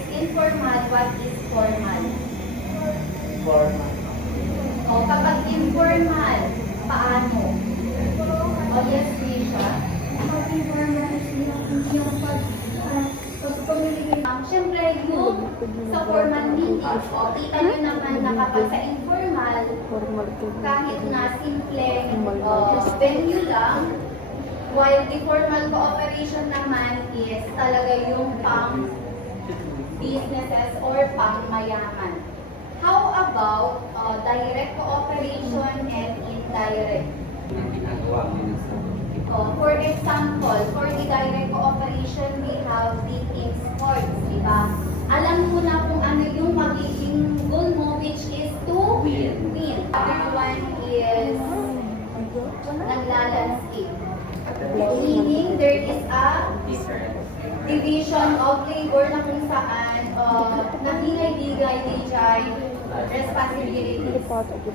is informal, what is formal? Formal. O, kapag informal, paano? O, yes, Risha? Kapag informal, yung pag-communicate. Siyempre, yung sa formal meeting, o, kita nyo naman na kapag sa informal, kahit na simple venue lang, while the formal cooperation naman is talaga yung pang businesses or pang mayaman. How about direct cooperation and indirect? For example, for the direct cooperation, we have the team sports, di ba? Alam mo na kung ano yung magiging goal mo, which is to win. Other one is naglalandscape. Meaning, there is a division of labor na kung saan nabigay-bigay responsibilities.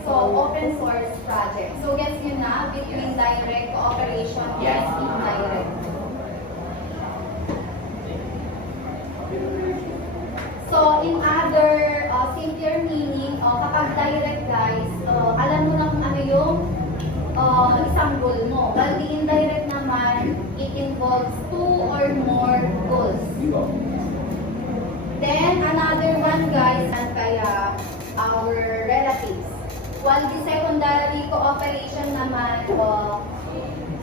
So, open source project. So, gets nyo na between direct cooperation and indirect. So, in other simpler meaning, kapag direct guys, alam mo na kung ano yung isang goal mo. While the indirect naman, it involves 2 or more goals. Then, another one guys, and kaya our relatives. While the secondary cooperation naman,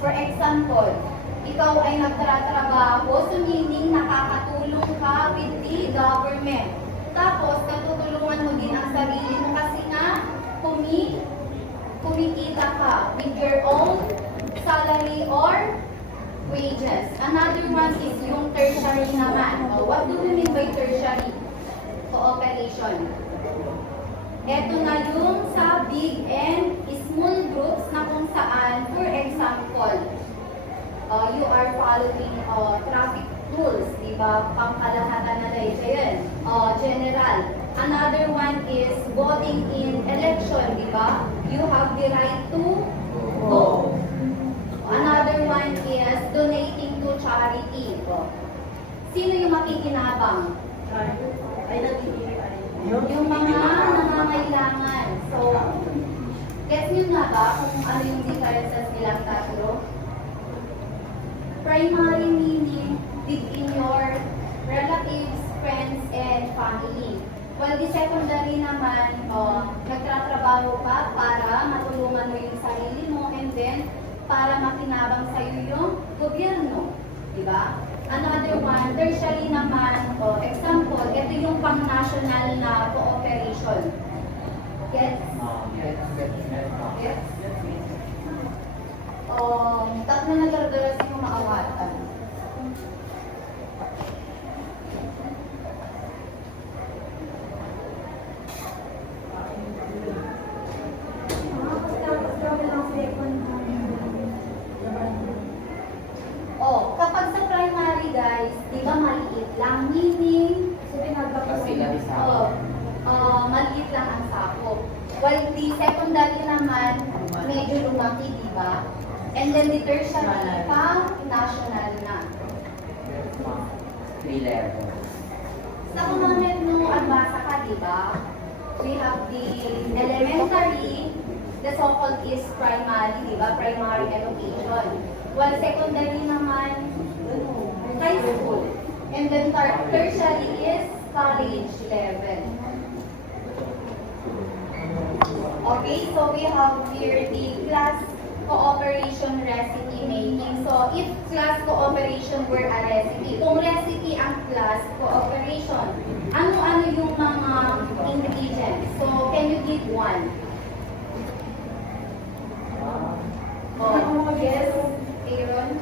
for example, ikaw ay nagtatrabaho, so meaning nakakatulong ka with the government. Tapos, katutulungan mo din ang sarili mo kasi nga, kumikita ka with your own salary or wages. Another one is yung tertiary naman. What do we mean by tertiary cooperation? Ito na yung sa big and small groups na kung saan, for example, you are following traffic rules, di ba? Pangkalahatan na dahil yan. General. Another one is voting in election, di ba? You have the right to vote. Another one is donating to charity. Sino yung makikinabang? Yung mga nangangailangan. So, gets nyo na ba kung ano yung differences nilang tatlo? Primary meaning within your relatives, friends, and family. While the secondary naman, nagtatrabaho ka para matulungan mo yung sarili mo and then para makinabang sa'yo yung gobyerno. Diba? Another one, tertiary naman, example, ito yung pang-national na cooperation. Yes? Yes? Tatlo na dardaras yung maawatan. Kapag sa primary guys, di ba maliit lang, meaning, maliit lang ang sakop. While the secondary naman, medyo lumaki, di ba? And then the tertiary, pang-national na. 3 levels. Sa kumamet nung agbasa ka, di ba? We have the elementary, the so-called is primary, di ba? Primary education. While secondary naman, high school. And then tertiary is college level. Okay, so we have here the class cooperation recipe making. So, if class cooperation were a recipe, kung recipe ang class cooperation, ano-ano yung mga ingredients? So, can you give one? Yes, Aaron?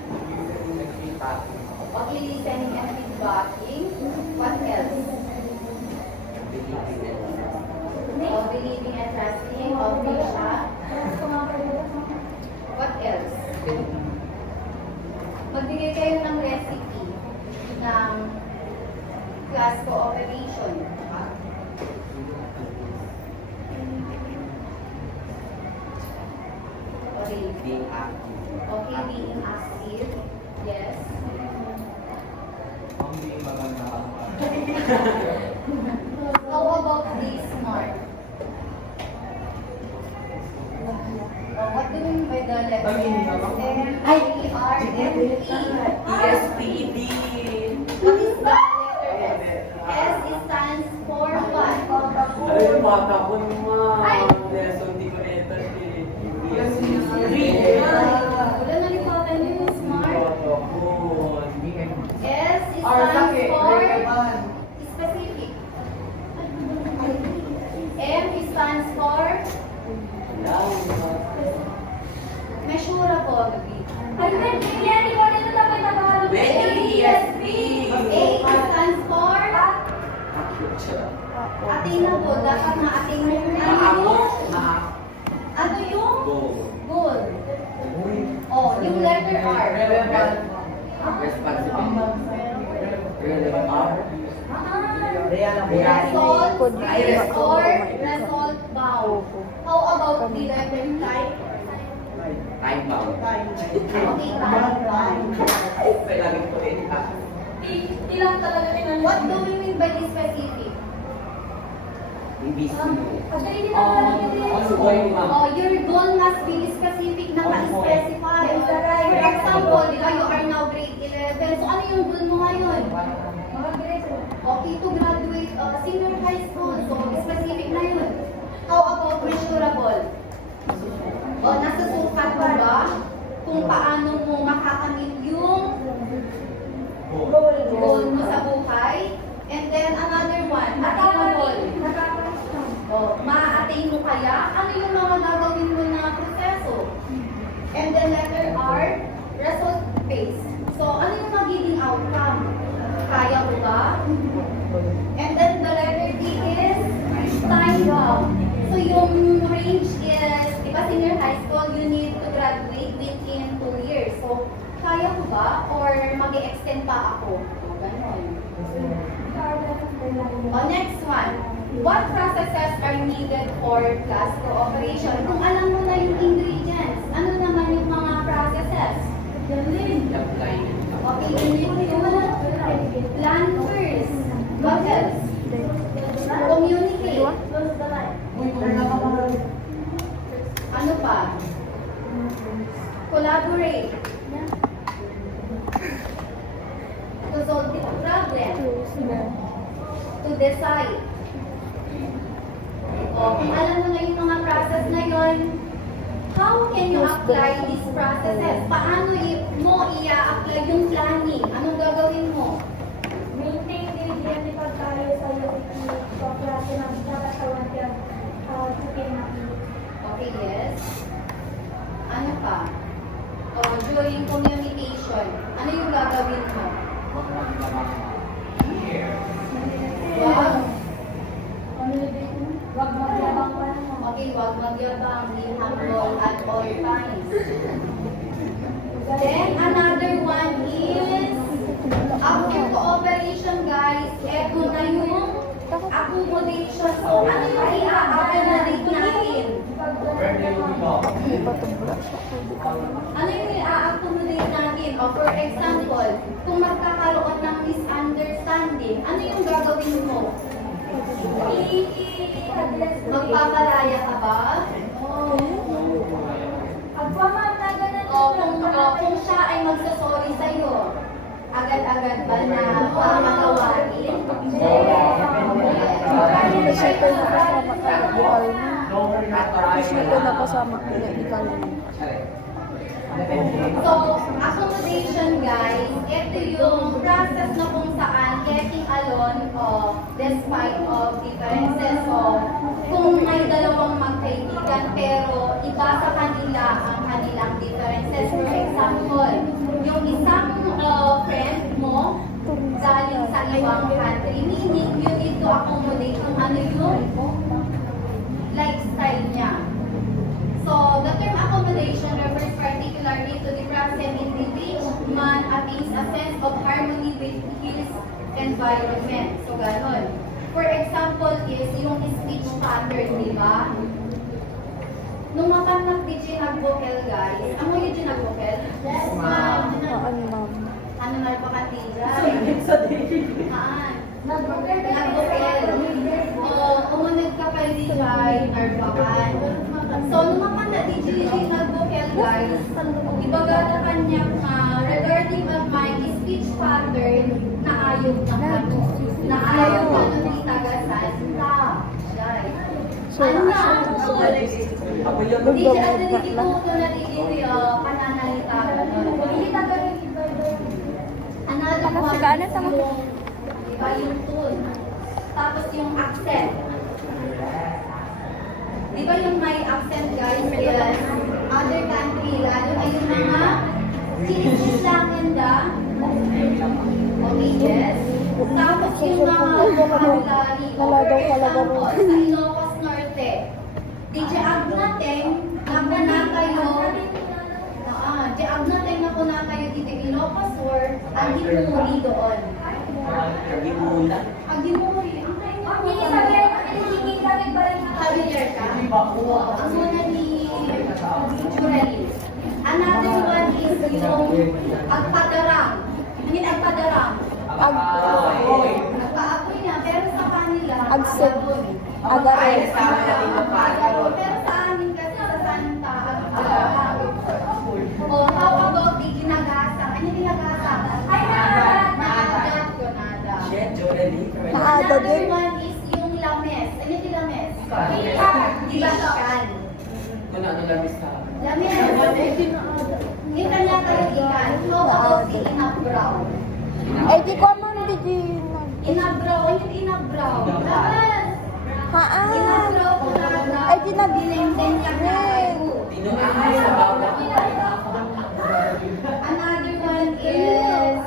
Okay, listening and feedbacking. What else? Believing and trusting. Okay, siya. What else? Magbigay kayo ng recipe ng class cooperation. Okay. Being active. Okay, being active. Yes. Ang being maganda. How about this mark? What do you mean by the letter S, M, I, E, R, N, E? ESPD. What is the letter S? S stands for what? Ay, bata ko Ay! naman. Lesson di ko neta eh. ESPD. Wala na limutan yun, smart. Bata ko. S stands for specific. M stands for measurable. Ay, yan, ikaw na ito dapat nakaharap. ESP. A stands for attainable. Dapat na-attain mo ano yung goal. Oh, yung letter R. Result bound. How about the letter type? Time bound. Okay, time bound. Kailangan ko rin ha. Ilang talaga din. What do we mean by the specific? Invisible. Pagka hindi na alam yun. Oh, your goal must be specific na ma-specify. For example, di ba, you are now grade 11. So, ano yung goal mo ngayon? Mga grade. Okay, to graduate senior high school. So, specific na yun. How about measurable? O, nasa sukat mo ba kung paano mo makakamit yung goal mo sa buhay? And then, another one, attainable. O, ma-attain mo kaya? Ano yung mga gagawin mo na proseso? And then, letter R, result-based. So, ano yung magiging outcome? Kaya mo ba? And then the letter D is time bound. So yung range is, di ba senior high school, you need to graduate within 2 years. So, kaya ko ba? Or mag-extend pa ako? O, ganon. O, next one. What processes are needed for class cooperation? Kung alam mo na yung ingredients, ano naman yung mga processes? Okay, you need to plan first. What else? Communicate. Ano pa? Collaborate. To solve the problem. To decide. O, kung alam mo na yung mga process na yon, how can you apply these processes? Paano mo i-apply yung planning? Anong gagawin mo? Maintain diligently pag tayo sa klase ng nakatawan yan. Tukin natin. Okay, yes. Ano pa? O, during communication, ano yung gagawin mo? Wag. Wag magyabang pa naman. Okay, wag magyabang. Be humble at all times. Then, another one is, after cooperation, guys, eto na yung accommodation. So, ano yung i-accommodate natin? Ano yung i-accommodate natin? O, for example, kung magkakaroon ng misunderstanding, ano yung gagawin mo? Magpapalaya ka ba? Kung siya ay magsasorry sa'yo, agad-agad ba na pamagawain? Kasi ito nakasama ka na bukal mo. Kasi ito nakasama ka na bukal mo. So, accommodation guys, ito yung process na kung saan getting along despite of differences. So, kung may dalawang magkaibigan pero iba sa kanila ang kanilang differences. For example, yung isang friend mo galing sa ibang country, meaning you need to accommodate kung ano yung lifestyle niya. So, the term accommodation refers particularly to the process in which man attains a sense of harmony with his environment. So, ganon. For example is yung speech pattern, di ba? Nung mapanak di ginag-vocal, guys, amo yung ginag-vocal? Yes, ma'am. Ano ma'am? Ano na pa katija? Haan. nag-vocal. Umunod ka kay DJ Narbakan. So, nung makanda DJ nag-vocal guys, ibaga na kanya regarding of my speech pattern na ayaw na ni tagasan. Ano na? Ako yung Hindi siya at hindi ko ito nagiging pananalita. Hindi tagal another one is yung, diba, yung tune. Tapos yung accent. Diba yung may accent guys is other country, lalo na yung mga sinis lang yanda. Okay, yes. Tapos yung mga vocabulary or for example, sa Ilocos Norte. DJ Agnateng, napuna kayo, di Agnateng napuna kayo dito Ilocos or Agimuri doon. Agimula. Agimuri, ang Hindi sabi na nakikita may balik na familiar ka? Oo, ang una ni Jurali. Another one is yung Agpadarang. Agpadarang. Agpaapoy na, pero sa kanila, Agseg. Agaroy. Agaroy. Pero sa amin kasi sa Santa, Agaroy. Oh, how about the ginagasa? Ano yung ginagasa? Ay, naadat ko, nada. Naada Another din. one is yung lames. Ano yung lames? Dibakan. Kung ano lang isa. Lames. Yung kanya kaibigan. How about the inabraw? Eh, di ko man di di. Inabraw, ano yung inabraw? Lames. Haan. Inabraw ko nada. Ay, di nag- Dinengden niya kayo. Tinuan sa bawah. Another one is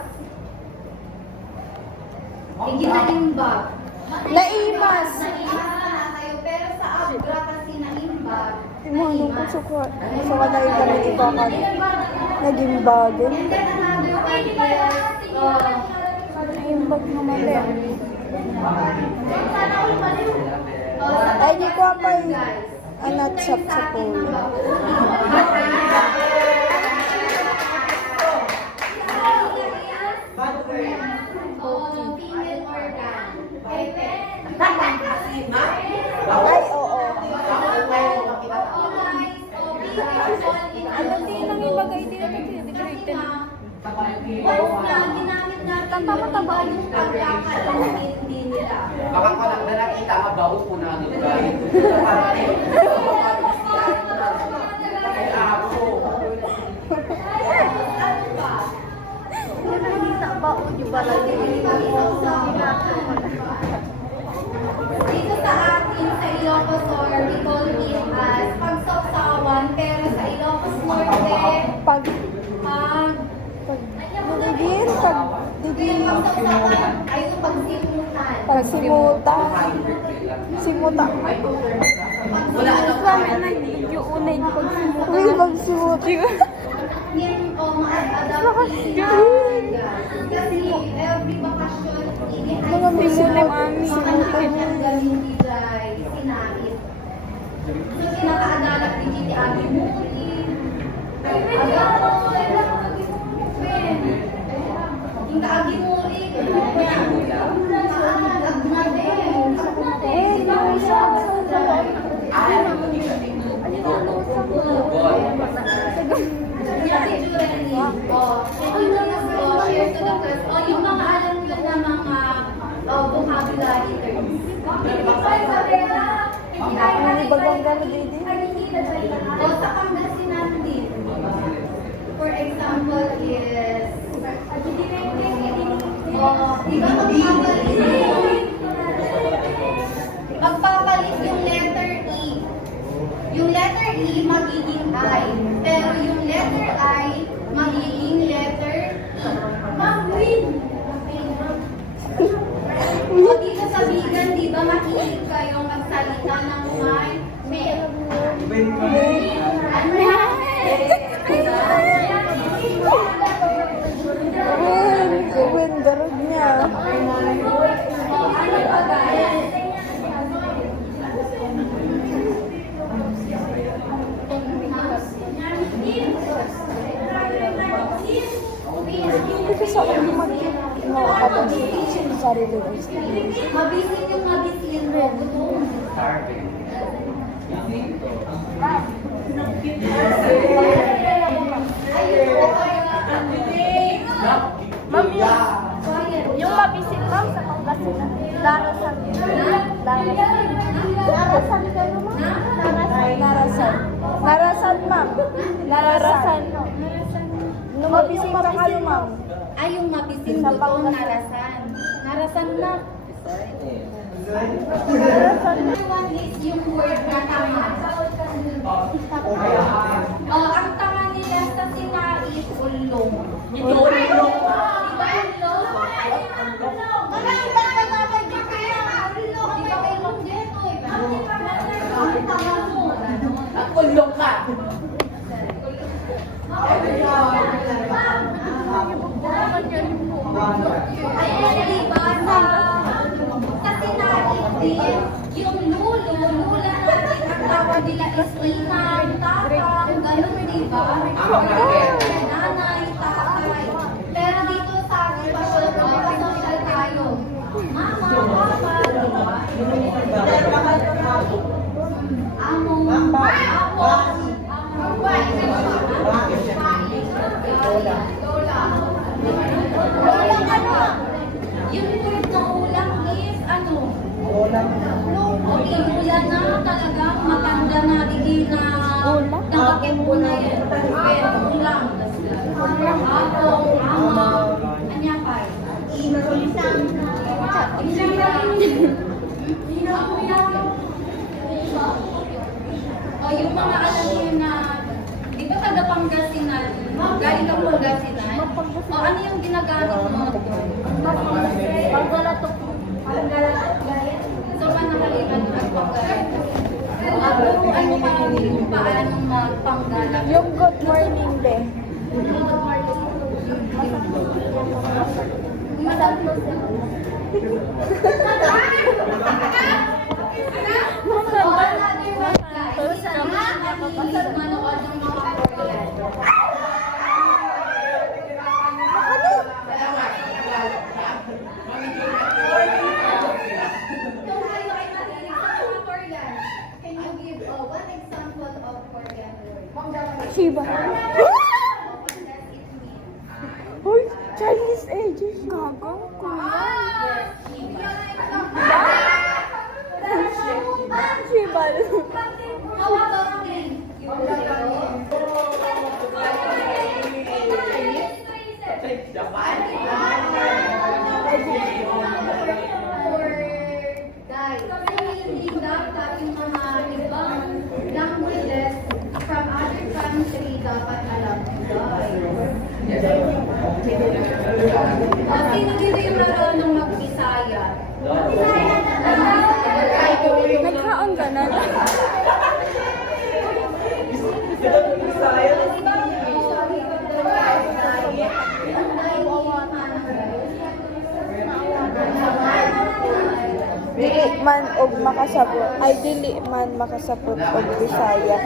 iginalimbag. Naimas. Naimas na kayo, pero sa Abra kasi naimbag. Imanong ko sa kwa. Sa kanay kami ito ka. Naging bagay. And then another one is Naimbag naman din. sa Ay, di ko pa Pangasinan, yung guys. anat Yung sap term sa sa atin polo. na oh, female organ. Pepe. Ay, oo. Ano din ang ibagay dito ginamit natin tama yung pagkakalamit nila. Baka ko lang na nakita, mabaho po na ano guys. Ay, ako. Ano ba? Dito sa atin, sa Ilocos or we call it as pagsawsawan, pero sa Ilocos Norte, Pag, pag digin, pag, digin, yung pagsawsawan ay yung pagsimutan. pag simuta. Simuta. Wala na Uy, pag simuta. Yan o ma-adapt kasi every bakasyon, Mga may simuta. simuta niya galing DJ sinait. So, kinaka-adapt ni Giti Abi Muri. Yung kaagi Muri, yung mga alam nyo na mga vocabulary terms. Ano bagang gano'n dito? O sa Pangasinan din. For example is, di ba magpapalit yung letter E. Yung letter E magiging I. Pero yung letter I magiging letter E. Mag-win! O dito sa vegan, di ba makinig kayo magsalita ng may ano yan? Gawin, garod niya. O ano ba guys? sariling estimation. Mabisin yung mabisin mo. Gutom. Ma'am, yung mabisin ma'am sa Pangasinan. Darasan. Darasan. Darasan ka naman. Narasan. Narasan, ma'am. Narasan. Nung mabisin pa kayo, ma'am. Ay, yung mabisin Sa gutom, Pangasinan. narasan. Narasan na. Narasan. Number one is yung word na tama. Ang tama nila sa sinais, ulong. Ulong. Di ba ulong? Di ba ulong din? Ang tama mo. Ulong ka! Ayan, di ba? Sa sinais din, yung lula natin, ang tawag nila is inang, tatang, ganun, di ba? Nanay, tatay. Pero dito sa social tayo, mama, papa, di ba? Among, yung word na ulam is ano? Okay, ulam na talagang matanda na hindi na nakakip po na yan. Pero ulam. Among, anya pa. O yung mga alam niyo na, di ba taga Pangasinan? Galing ka Pangasinan? O ano yung ginagamit mo doon? Panggalatok. So, paano nakalitan mo ang panggalatok? Turuan mo kami kung paano magpanggalak. Yung good morning day. Manood ng mga Korean. Kung kayo ay mahilig sa mga Korean, can you give one example of Korean word? Shiba. What does it mean? Uy, Chinese ages. Gago. Shiba. How about me? Or guys, hindi dapat yung mga ibang languages from other country dapat alam mo guys. Sino dito yung marunong mag-Bisaya? Nagkaon ka na. Dili man og makasabot. Ay dili man makasabot og Bisaya.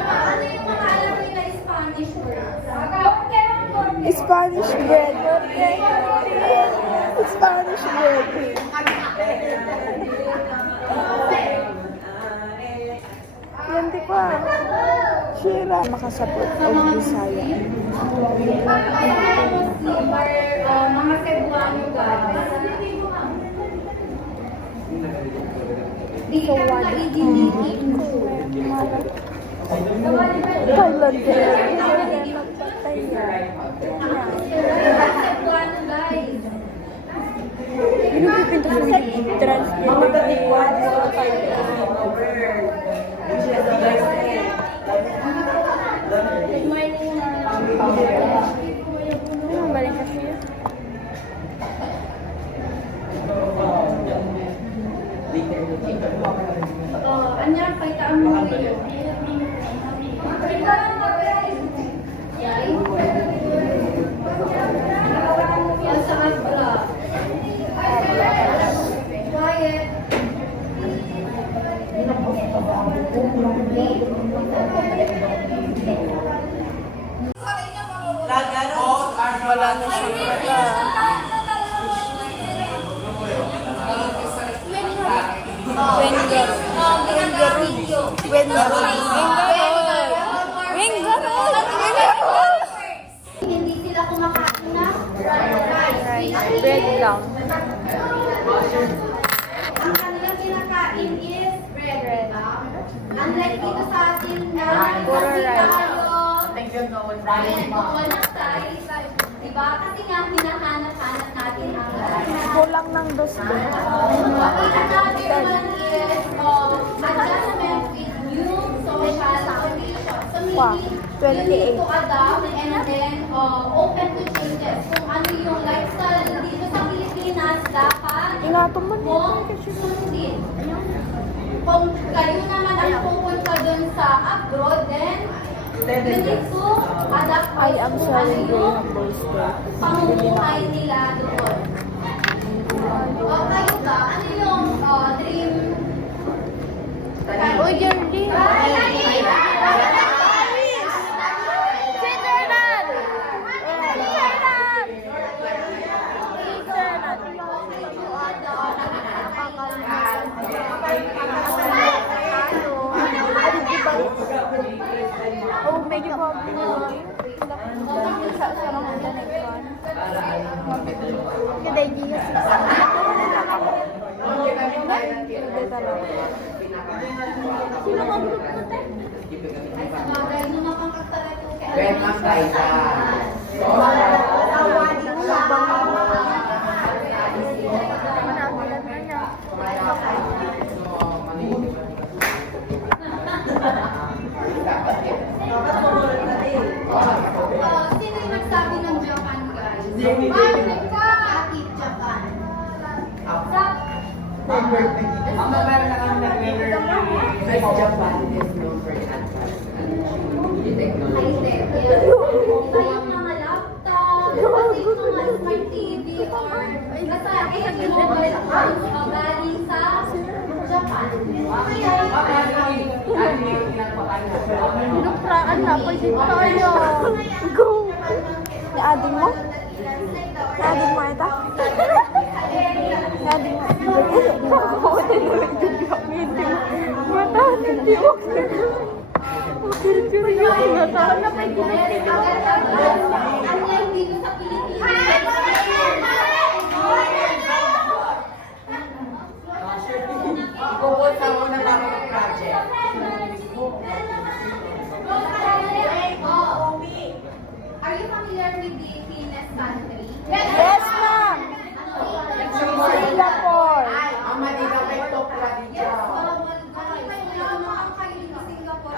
Ano yung mga alam nila Spanish words? Spanish bread. Spanish bread. Yan di ko ah. Shira makasabot og Bisaya. Mga Cebuano guys. Di ka naidiligin ko. Thailand din. Cebuano guys. Pinipinto sa translate ni Good morning. balik kasi. Anya, paitaan mo ngayon. Yay. Sa Asbra. Quiet. Okay. wala na siyang mata. Wengarud. Hindi sila kumakain na rice. Bread lang. Ang kanilang kinakain is bread. Unlike dito sa atin na Puro rice. Diba? Kasi nga hinahanap-hanap natin ang rice. Kulang ng dos doon. Another one is adjustment with new social conditions. So Wow, meaning, you need 28. to adapt and then open to changes. Kung ano yung lifestyle dito sa Pilipinas, dapat Ingatong mo mong sundin. Kung kayo naman ang pupunta dun sa abroad, then you need to adapt I am kung selling ano yung Graham Bolster. pamumuhay nila doon. O kayo ba? Ano yung dream? Uy, Jerdy! Oh, medyo bago na. Sa mga ganito. Kada idea sa Hindi talaga. Ay, sa bagay, nung makakagtala ko kay Red Mac tayo sa... Sino yung nagsabi ng Japan, guys? Bakit ka? Bakit Japan? Ang meron na kami nag-review sa Japan is known for advanced technology. Yung mga laptop, pati yung mga smart TV, or basta any mobile phones galing sa Japan. Pinukraan na, pwede tayo. Go! Naading mo? Naading mo ito? Naading mo? Oo, tinulog din yung hindi mo. Mata, hindi mo. Seryoso yung mata. Ano pa yung Ano yan dito sa Pilipinas? Bukod sa una tamang project. Are you familiar with the cleanest country? Yes, ma'am! Singapore! Ang Manila may top lagi Yes, siya. bawal guys. Kaya makakain sa Singapore.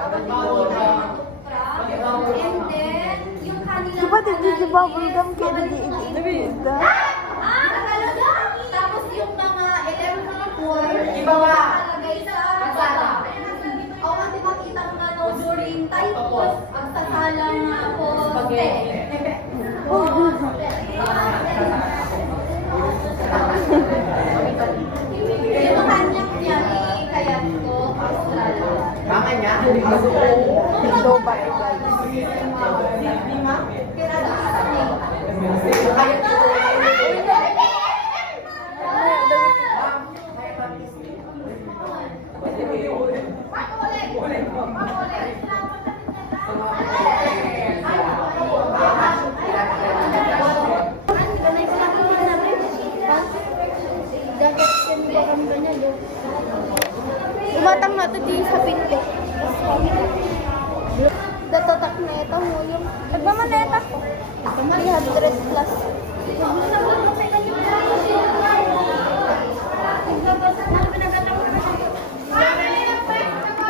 And then, yung kanilang... Diba, di bubble gum kaya nag-iinit? Talaga? Tapos yung mga electric Iba ba? nakalagay sa sala. O kasi makita ko nga no, during typhus, ang sasalang po. Yung kanyang biyali, kaya ko, Australia. Mama niya? Ito ba? Pirata sa Nate. Kaya Umatang na ito din sa pinto. Datotak na ito mo yung... Nagmaman na ito. 300 plus.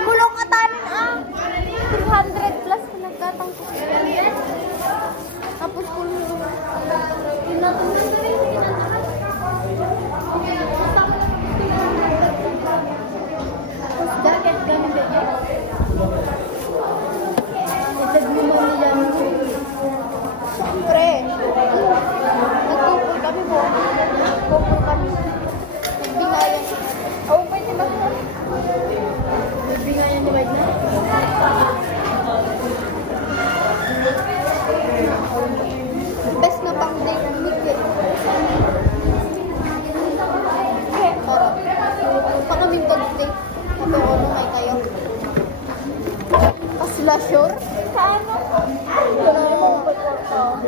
Kulong atalin ah. 300 plus pinagkatang ko. Tapos kulong. Tapos jacket ganun din. Itag mo mo nila. Siyempre. Nagkupul kami po. Nagkupul kami. Bingayan.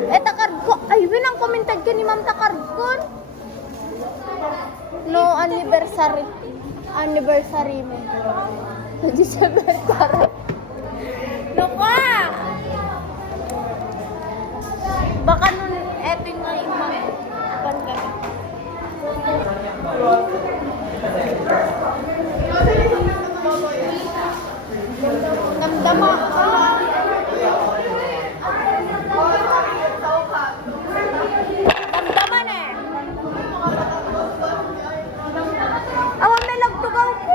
takard ko. Ay, winang komentad ka ni Ma'am takard ko. No anniversary. Anniversary mo. December tara. Naku! Baka nun, eto yung mga imang banda. Damdama ka. Damdaman eh. Awan may lagtugaw ko.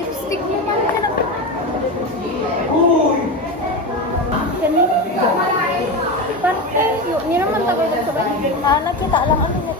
Lipstick mo man ka na. Kani? Parte, yun. Hindi naman tagal na sabay. Nakita lang ano mo.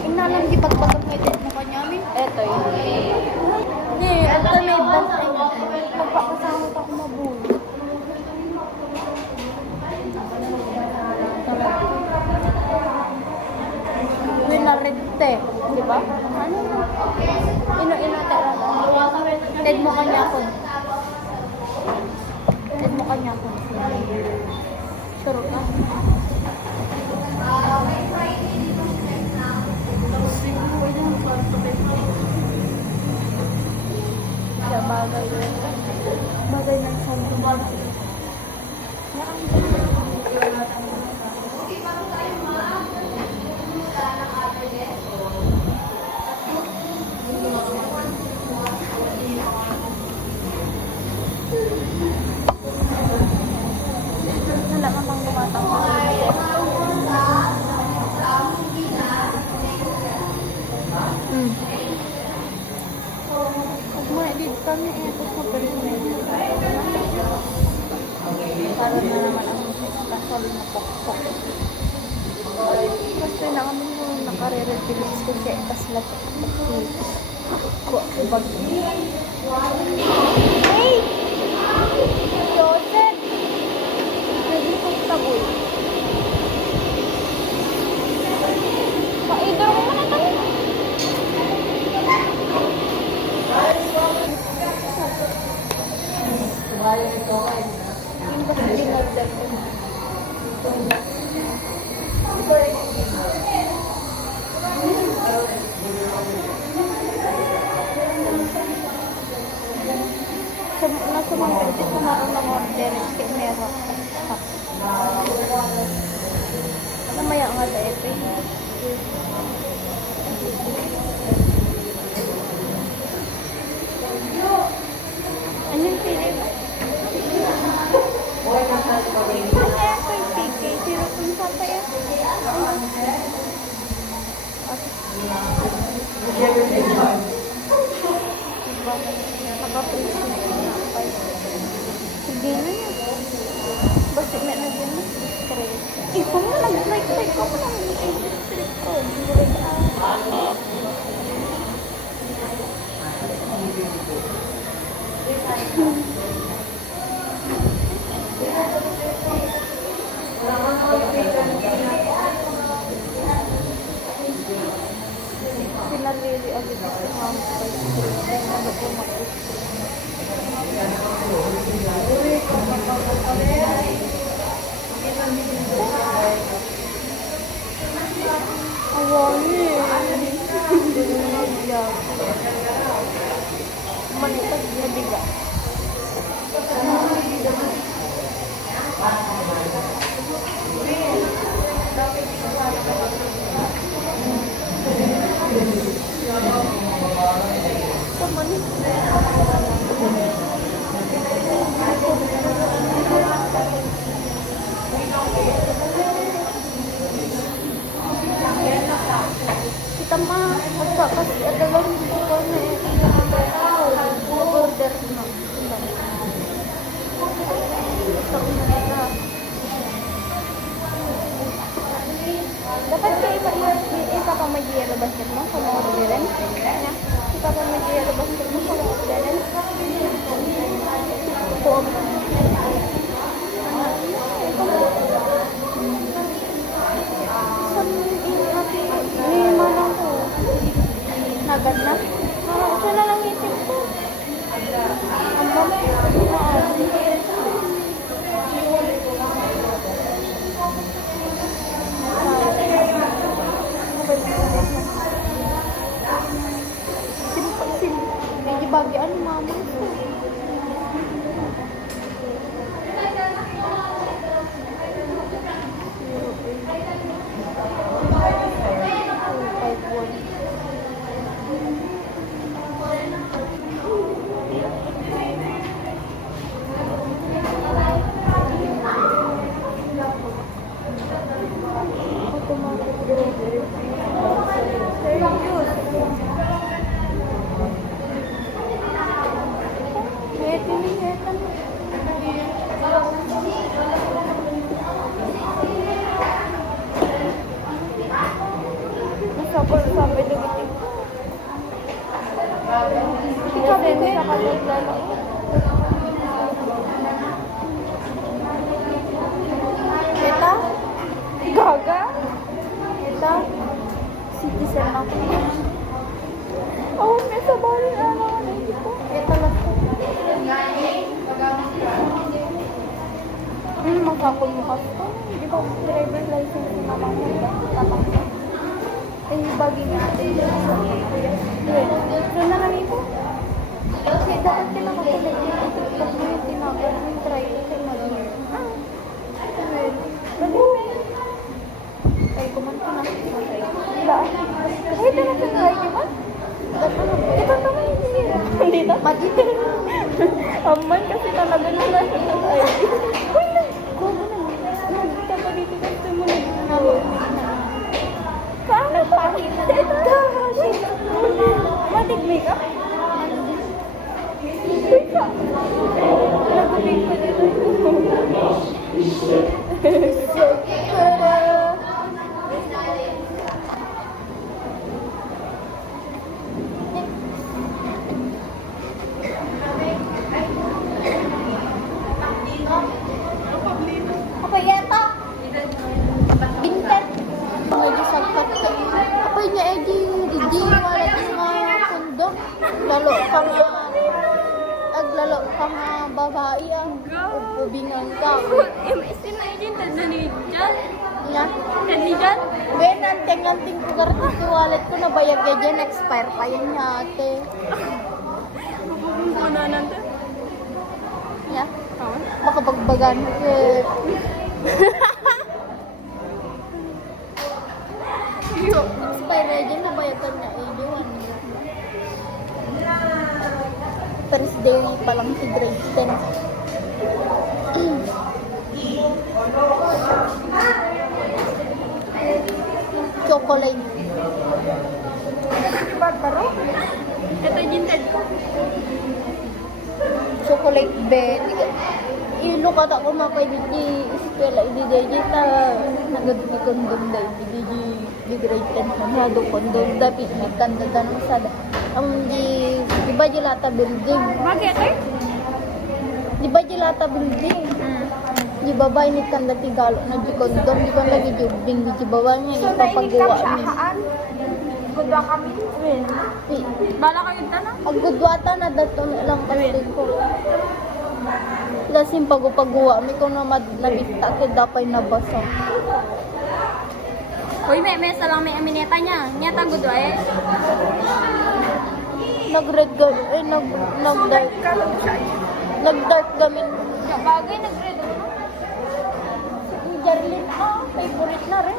Inalang di pagbagat mo ito mo kanya amin. Eto yun. Hindi, ito may bang magpapasahot ako mabulo. Winarite, di ba? Ano mo? Ino-ino tera. Ted mo kanya ako. Ted mo kanya ako. Sure ka? Siya bagay yun. Bagay ng sandungan. Wala ka pang lumatang Pag-maedit kami tapos mag-persuade. Parang na naman ang kasal na pokpok. Kasi na kami yung nakare-reviews ko siya itas lang ko bag. Hey! Joseph! Naging kong taboy. Paidor mo na tayo. Yung basta dinagdag ko. Nasa mga pwede ko naroon ng order kay meron. Namaya nga tayo ito. Ano yung pili mo? Ano yan ko yung PK? Zero kung sapa yan? Diba? Nakapulis na yung napay. Sige na yan. Basta may nagyan na. Ikaw mo nag-try ko pa lang yung electric ko. Pinarili agad ako ng mga dahil naman po awali manitag na biga Kita mah pagkakasih adalah bukan order na. Dapat kayo ipa pa mag-yellow basket mo kung orderin? Ipa pa mag-yellow basket mo kung orderin? Ito. May manang ko. Nagad na? Siya na lang itim ko. Ang bang? Medyo bagian mama ko. Sampai begitu. Kita bisa kalau jalan. Kita gaga. Kita citizen ako. Oh, may sabarin anak ko. Kita lang. Makakul mo kasi. Di ba driver license na naman mo? Tapang ko. Bagi nga atin dyan sa kuya. So na kami po. Kasi dapat kinakakulit dito. Pag mo yung tinagal, yung try ko kay mag-year. Ay, kumanto na. Wala. Ay, tira ka try ko ba? Ito naman yung year. Hindi na. Mag-year. Aman kasi talaga nila. Ay, uy na. Kuha na. Nagita pa dito kasi mo na. Paano pa? Matig makeup? Pika. Nagupig pa dito. Apa yata? Bintet. Lagi sakit. Apa niya edi wala sa mga kondo. Lalo ka nga aglalo ka nga babae ang ubingan ka. MS na yun, nandiyan. Nya. Nandiyan? Ben, anting-anting ko garto sa wallet ko na bayag ya dyan. Expire pa yun niya ate. Muna nanda. Nya. Baka bagbagan ko. Expire na dyan na bayagan na idiwan. First day pa lang si grade 10. Chocolate. Barbaro? Ito jinted ko. Chocolate bed. Ilo ka ta ko mapay di eskwela di digital. Nagad ni kondom dai di grade 10 na do kondom dapat nagkanda tanong sa di ba Jelata building? Bakit eh? Di ba Jelata building? Di ba ba ini kanda tigalo na di kondom di ba lagi jubing di bawah niya ipapagawa ni. Gudwa kami. Bala kayo tanong? Ang gudwata na dato lang kasi ko. Kasi pagupagawa mi ko na nabista kay dapay nabasa. Uy, may salang may amineta niya. Nyata gudwa eh. Nag-red nag-dark. Nag-dark gamin. Bagay, nag-red ako. Si Jarlin, favorite na rin.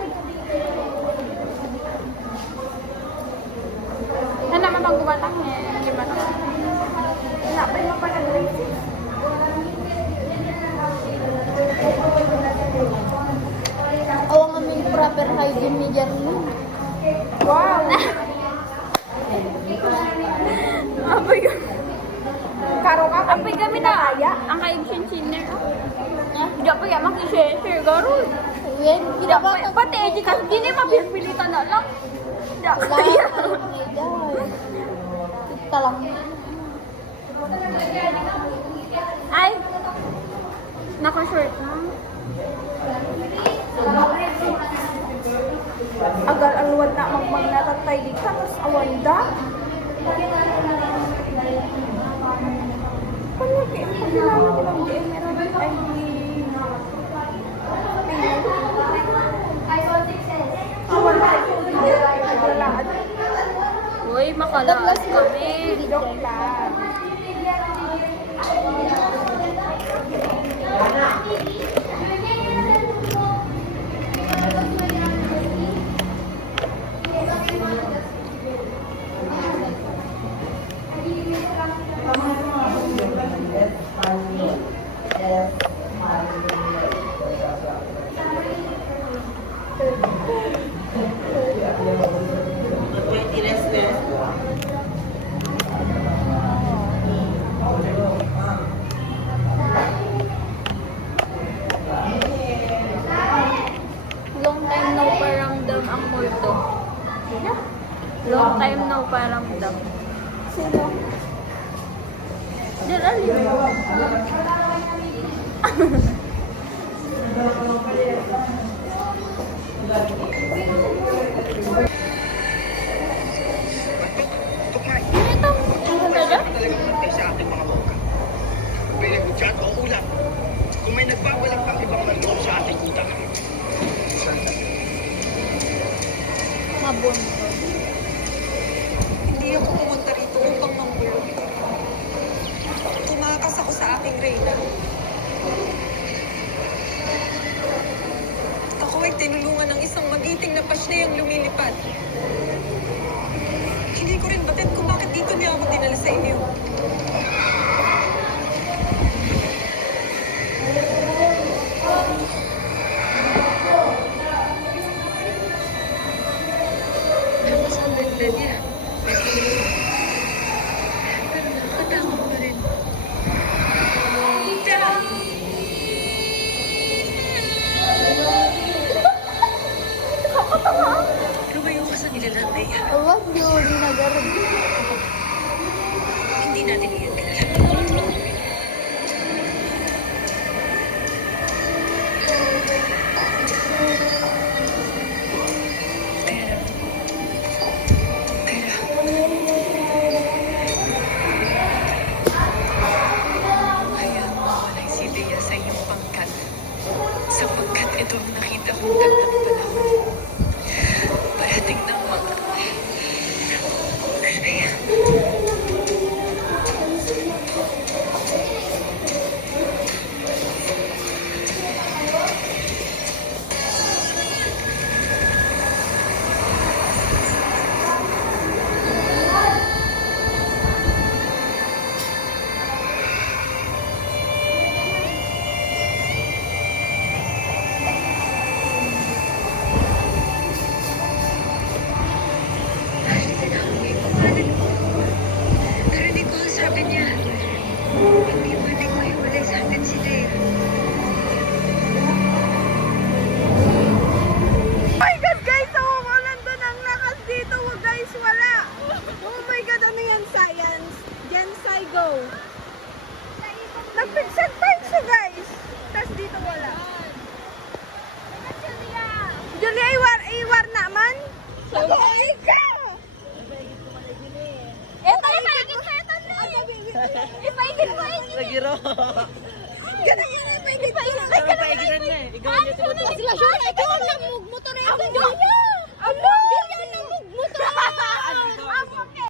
Ano naman pag gubatang niya? Gimana? Jeremy. Wow! Apoy kami. Karo ka Apoy kami na. Ang kaibsin sinner. Diyan pa yan makiseshare. Garo. Wen, Diyan pa. Pati edgy kasi hindi na mapipilitan na lang. Diyan wala kaya. ka Kita lang. Ay! Naka-short na. Agar alwan na magmang natatay di ka, mas awanda. Palagi, pagkailangan ko lang di, meron din ay awanda. Aglalaan. Uy, makalaas kami. Joke lang. Long time no paramdam ang multo. Long time no paramdam. Sino? Diyan aliw. Ito. Ang ganda dyan? Talagang sa ating mga boka. Kung may nag-chat o ulam, kung may nagbabalak pang ibang naloob sa ating utang. Mabon. Hindi ako pumunta rito upang manggulo. Tumakas ako sa aking reyna. Ako ay tinulungan ng isang magiting na pasneyang lumilipad. Hindi ko rin batid kung bakit dito niya ako dinala sa inyo. Pero sa ganda niya. Pero nakakatawa pa rin. Lumayo ka sa nilalang Dea. Awag yun, nagaran. Hindi natin iyan kailangan. Tera. Tera. Hayaan mo walay si Dea sa iyong pangkat. Sapagkat ito ang nakita kong ganda ng panahon. Parating ng mga... Ayan. Narinig ko ang sabi niya. Hindi pwedeng mahiwalay sa atin si Dea. My God, guys! Ako ko nandun ang lakas dito. Wag guys, wala. Oh my God, ano yan? Science. Gensai Go. Nagpigsan tayo siya, guys. Tapos dito wala. Julia, iwar naman. Sabi ka! Eto, ipaigit ko ito na. Ipaigit ko ito. Nagiro. Ganun yan, ipaigit. Ang paigiran na eh. Ikaw niya Sila siya, ikaw ang lamog mo to na ito.